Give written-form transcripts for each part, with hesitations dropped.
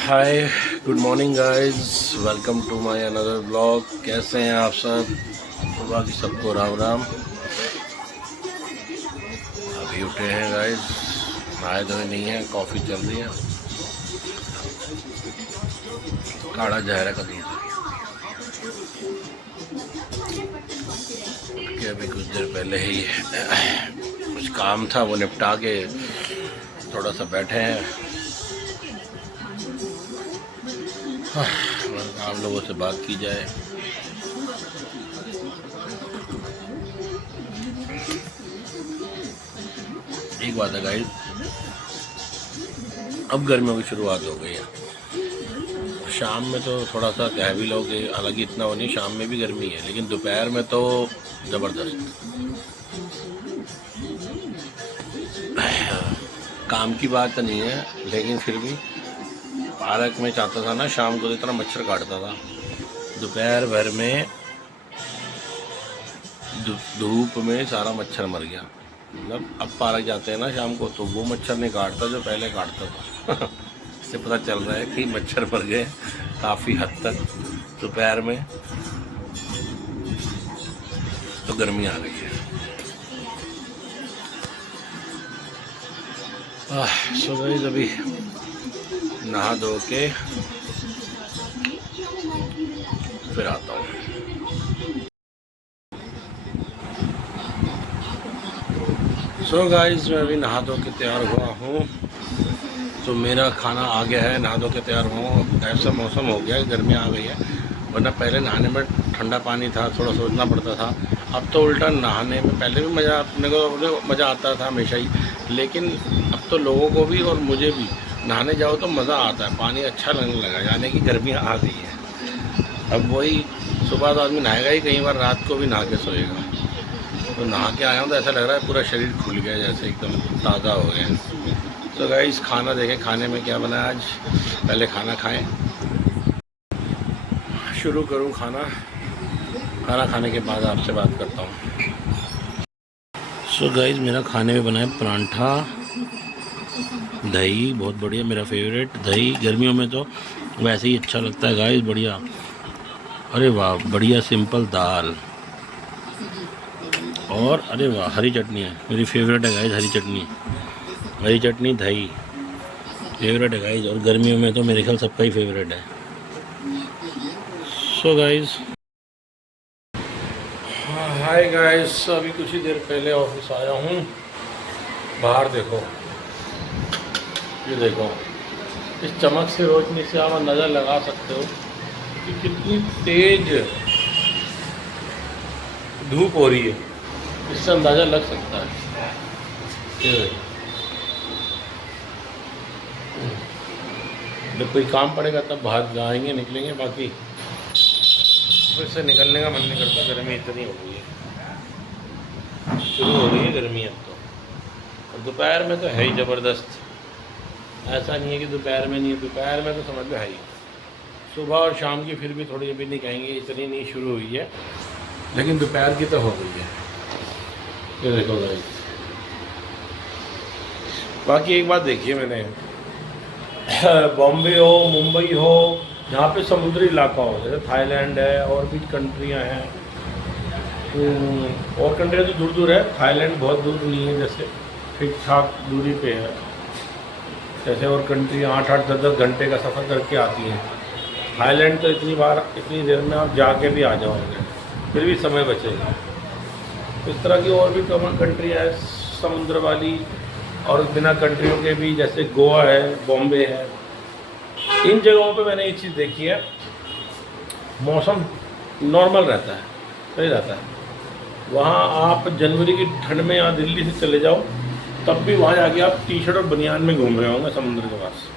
Hi, good morning guys, welcome to my another blog. कैसे हैं आप सब? सुबह की सबको राम राम। अभी उठे हैं गाइस, नहाए धोए नहीं है, कॉफ़ी चल रही है, काढ़ा जहरा का दूध। उठ के अभी कुछ देर पहले ही कुछ काम था वो निपटा के थोड़ा सा बैठे हैं। आप लोगों से बात की जाए। एक बात है गाइस, अब गर्मियों की शुरुआत हो गई है। शाम में तो थोड़ा सा कह भी लो कि हालांकि इतना हो नहीं, शाम में भी गर्मी है, लेकिन दोपहर में तो ज़बरदस्त। काम की बात तो नहीं है, लेकिन फिर भी पार्क में चाहता था ना शाम को, तो इतना मच्छर काटता था। दोपहर भर में धूप में सारा मच्छर मर गया। मतलब अब पार्क जाते हैं ना शाम को, तो वो मच्छर नहीं काटता जो पहले काटता था। इससे पता चल रहा है कि मच्छर मर गए काफ़ी हद तक दोपहर में, तो गर्मी आ गई है। सो गाइस, अभी नहा धो के फिर आता हूँ। सो गाइस, मैं अभी नहा धो के तैयार हुआ हूँ, तो मेरा खाना आ गया है। नहा धो के तैयार हूँ, ऐसा मौसम हो गया है, गर्मी आ गई है। वरना पहले नहाने में ठंडा पानी था, थोड़ा सोचना पड़ता था। अब तो उल्टा नहाने में पहले भी अपने को मज़ा आता था हमेशा ही, लेकिन अब तो लोगों को भी और मुझे भी नहाने जाओ तो मज़ा आता है, पानी अच्छा लगने लगा, यानी कि गर्मी आ गई है। अब वही सुबह तो आदमी नहाएगा ही, कई बार रात को भी नहा के सोएगा। तो नहा के आया हूँ तो ऐसा लग रहा है पूरा शरीर खुल गया, जैसे एकदम ताज़ा हो गया। तो गाइस, खाना देखें, खाने में क्या बना आज। पहले खाना खाएं, शुरू करूं खाना खाने के बाद आपसे बात करता हूं। सो गाइस, मेरा खाने में बना है परांठा, दही, बहुत बढ़िया, मेरा फेवरेट। दही गर्मियों में तो वैसे ही अच्छा लगता है गाइस, बढ़िया। अरे वाह, बढ़िया सिंपल दाल, और अरे वाह, हरी चटनी है, मेरी फेवरेट है गाइस। हरी चटनी दही फेवरेट है गाइस, और गर्मियों में तो मेरे ख्याल सबका ही फेवरेट है। सो गाइस, हाय गाइस, अभी कुछ ही देर पहले ऑफिस आया हूँ। बाहर देखो, ये देखो, इस चमक से, रोशनी से आप अंदाज़ा लगा सकते हो कि कितनी तेज धूप हो रही है। इससे अंदाज़ा लग सकता है। जब कोई काम पड़ेगा तब बाहर जाएंगे, निकलेंगे, बाकी फिर से निकलने का मन नहीं करता। गर्मी इतनी हो गई है, शुरू हो गई है गर्मी अब तो। और दोपहर में तो है ही ज़बरदस्त, ऐसा नहीं है कि दोपहर में नहीं है, दोपहर में तो समझ में है ही। सुबह और शाम की फिर भी थोड़ी अभी नहीं कहेंगे, इतनी नहीं शुरू हुई है, लेकिन दोपहर की तो हो गई है। ये देखो भाई, बाकी एक बात देखिए मैंने, बॉम्बे हो, मुंबई हो, यहाँ पे समुद्री इलाका हो, जैसे थाईलैंड है और भी कंट्रियाँ हैं। और कंट्रियाँ तो दूर दूर है, थाईलैंड बहुत दूर नहीं है, जैसे ठीक ठाक दूरी पे है। जैसे और कंट्रियाँ 8-8, 10-10 घंटे का सफ़र करके आती हैं। थाईलैंड तो इतनी देर में आप जाके भी आ जाओगे, फिर भी समय बचेगा। इस तरह की और भी कंट्रियाँ हैं समुद्र वाली, और बिना कंट्रियों के भी, जैसे गोवा है, बॉम्बे है। इन जगहों पे मैंने एक चीज़ देखी है, मौसम नॉर्मल रहता है, सही रहता है। वहाँ आप जनवरी की ठंड में यहाँ दिल्ली से चले जाओ, तब भी वहाँ जाके आप टी शर्ट और बनियान में घूम रहे होंगे समुद्र के पास।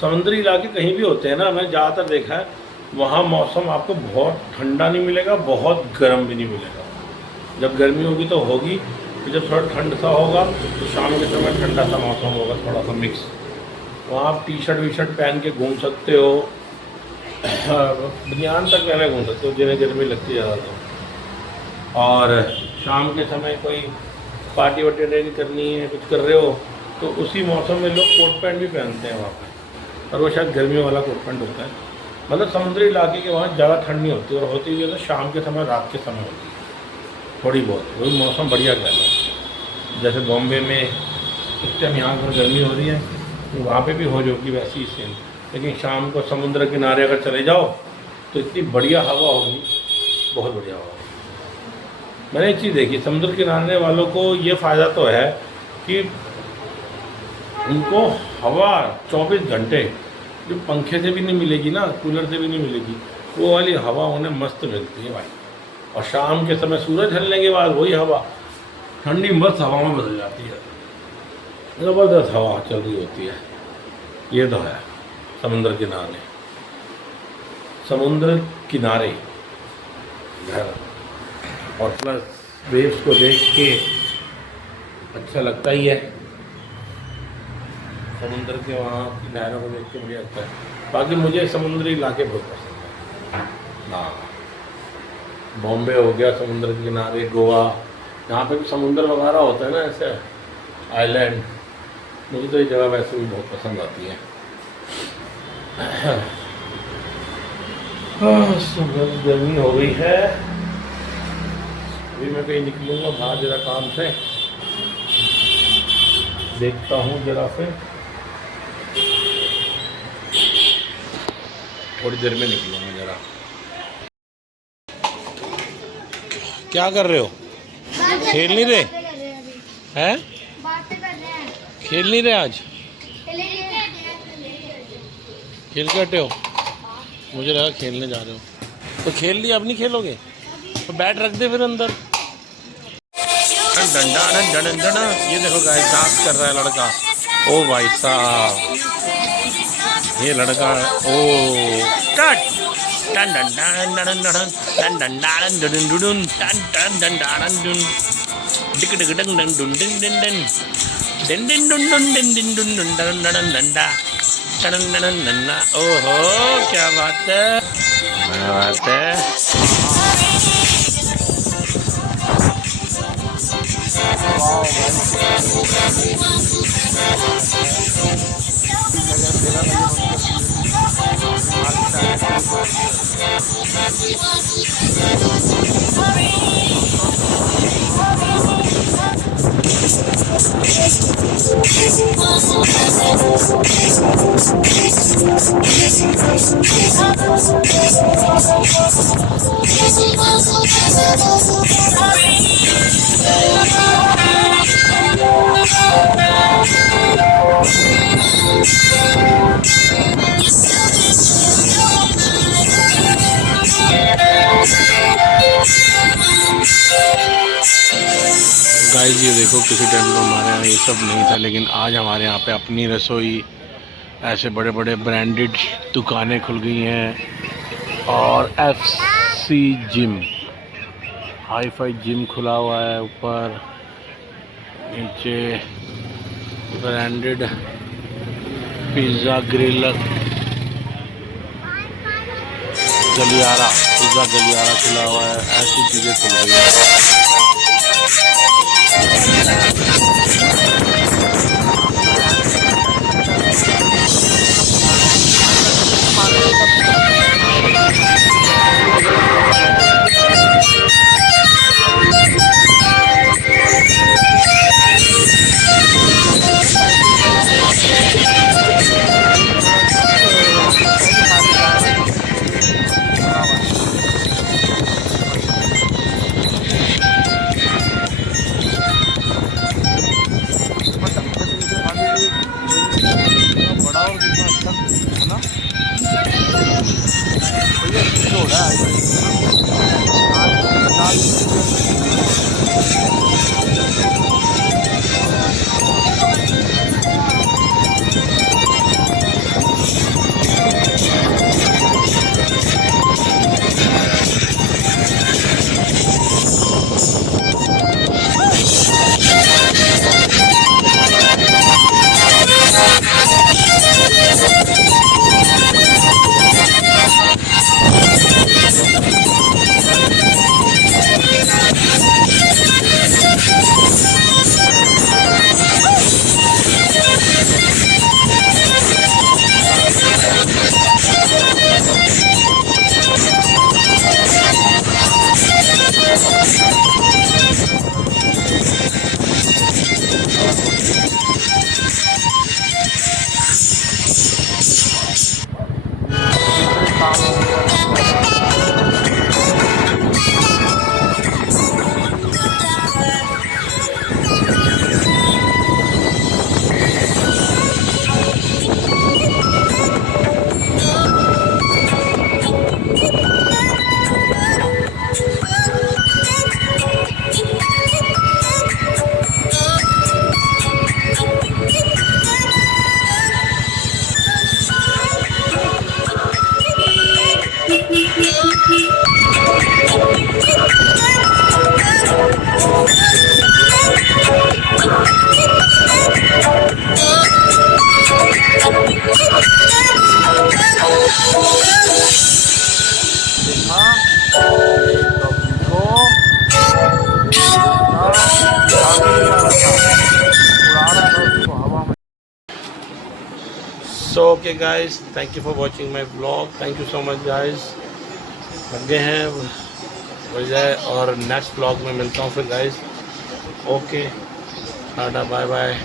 समुद्री इलाके कहीं भी होते हैं ना, मैंने ज़्यादातर देखा है, वहाँ मौसम आपको बहुत ठंडा नहीं मिलेगा, बहुत गर्म भी नहीं मिलेगा। जब गर्मी होगी तो होगी, फिर जब थोड़ा ठंड सा होगा तो शाम के समय ठंडा सा मौसम होगा, थोड़ा सा मिक्स। वहाँ आप टी शर्ट पहन के घूम सकते हो, बनियान तक पहने घूम सकते हो जिन्हें गर्मी लगती है ज़्यादा तो। और शाम के समय कोई पार्टी वार्टी अटेंड करनी है, कुछ कर रहे हो, तो उसी मौसम में लोग कोट पैंट भी पहनते हैं वहाँ पे, और वो शायद गर्मियों वाला कोट पैंट होता है। मतलब समुद्री इलाके के वहाँ ज़्यादा ठंड नहीं होती, और होती भी है तो शाम के समय, रात के समय होती है थोड़ी बहुत, वही मौसम बढ़िया कह लो। जैसे बॉम्बे में इस टाइम यहाँ पर गर्मी हो रही है, तो वहाँ पे भी हो जाएगी वैसी ही सेम, लेकिन शाम को समुद्र किनारे अगर चले जाओ तो इतनी बढ़िया हवा होगी, बहुत बढ़िया हवा होगी। मैंने एक चीज़ देखी, समुद्र किनारे वालों को ये फ़ायदा तो है कि उनको हवा 24 घंटे जो पंखे से भी नहीं मिलेगी ना, कूलर से भी नहीं मिलेगी, वो वाली हवा उन्हें मस्त मिलती है भाई। और शाम के समय सूरज ढलने के बाद वही हवा ठंडी मस्त हवा में बदल जाती है, ज़बरदस्त हवा चल रही होती है। ये तो है समुद्र किनारे, समुद्र किनारे घर, और प्लस वेव्स को देख के अच्छा लगता ही है। समुद्र के वहाँ की लहरों को देख के मुझे लगता है। बाकी मुझे समुद्री इलाके बहुत पसंद है। हाँ, बॉम्बे हो गया समुद्र के किनारे, गोवा, यहाँ पे भी समुद्र वगैरह होता है ना ऐसे आइलैंड, मुझे तो ये जगह वैसे भी बहुत पसंद आती है। सुबह गर्मी हो गई है, अभी मैं कहीं निकलूँगा बाहर जरा काम से, देखता हूँ जरा फिर थोड़ी देर में निकलूँगा जरा। क्या कर रहे हो? खेल नहीं रहे हैं? खेल नहीं रहे आज? खेल के हटे हो? मुझे लगा खेलने जा रहे हो। तो खेल लिया, अब नहीं खेलोगे तो बैट रख दे फिर अंदर। डंडा डंडा डंडा, ये देखो गाइस डांस कर रहा है लड़का। ओ भाई साहब, ये लड़का, ओ कट डन डन डन डन डन डन डन डन डन डन डन डन डन डिक डिक डन डन डन डन डन डन डन डन डन डन डन डन डन डन डन डन। ओहो क्या बात है, क्या बात है। गाइस ये देखो, किसी टाइम तो हमारे यहाँ ये सब नहीं था, लेकिन आज हमारे यहाँ पे अपनी रसोई, ऐसे बड़े बड़े ब्रांडेड दुकानें खुल गई हैं। और FC gym, hi fi gym खुला हुआ है, ऊपर नीचे ब्रांडेड पिज़्ज़ा ग्रिल, गलियारा, पिज़्ज़ा गलियारा खुला हुआ है। ऐसी चीज़ें खुल गई हैं। है guys, thank you for watching my blog, thank you so much guys. लगे हैं हो जाए और नेक्स्ट ब्लॉग में मिलता हूँ फिर guys. Okay, tata, bye bye.